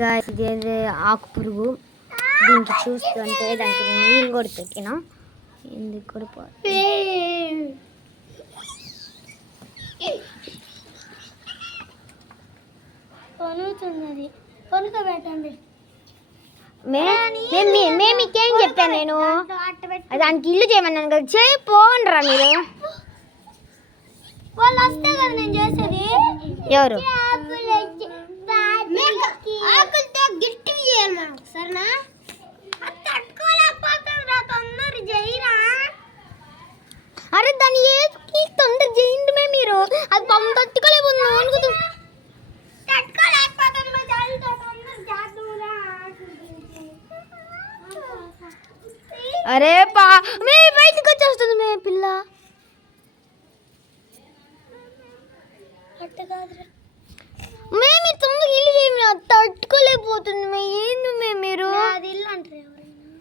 Guys ఇదే ఆకు పురుగు. దీనికి చూస్తుంటే దానికి నీళ్ళు కూడా పెట్టినా ఎందుకు కూడా కొనుతున్నది కొనుకోబెట్టండి. మేము మీకేం చెప్పాను నేను దానికి ఇల్లు చేయమన్నాను కదా, చేయి పోండ్రా మీరు. వాళ్ళు వస్తే కదా నేను చేసేది. ఎవరు ఆకులతో గిట్టి చేయాలి మనం, సరేనా? తట్టుకోలేకపోతారా, తొందర చేయరా. అరే దాన్ని ఏకి తొందర చేయండి మీరు, అది పంపు తట్టుకోలేకపోతుంది. అరే మే బయటకు వచ్చేస్తుంది మే పిల్ల. మేము తొందరగా ఇల్లు చేయమి, తట్టుకోలేకపోతుంది మే. ఏంది మే మీరు అది ఇల్లు అంటారు ఎవరైనా.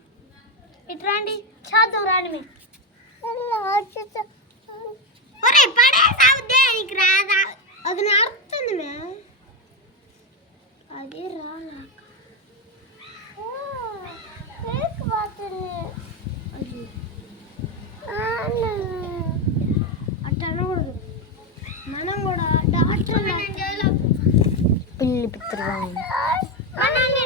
ఇటు రండి చేద్దాం రాని మే. పడేసావుదేనికి రాదా, అది నడుస్తుంది మే. అది రాలేక అట్ట అనకూడదు. మనం కూడా డాక్టర్ పిల్లి పిత్తురు మనల్ని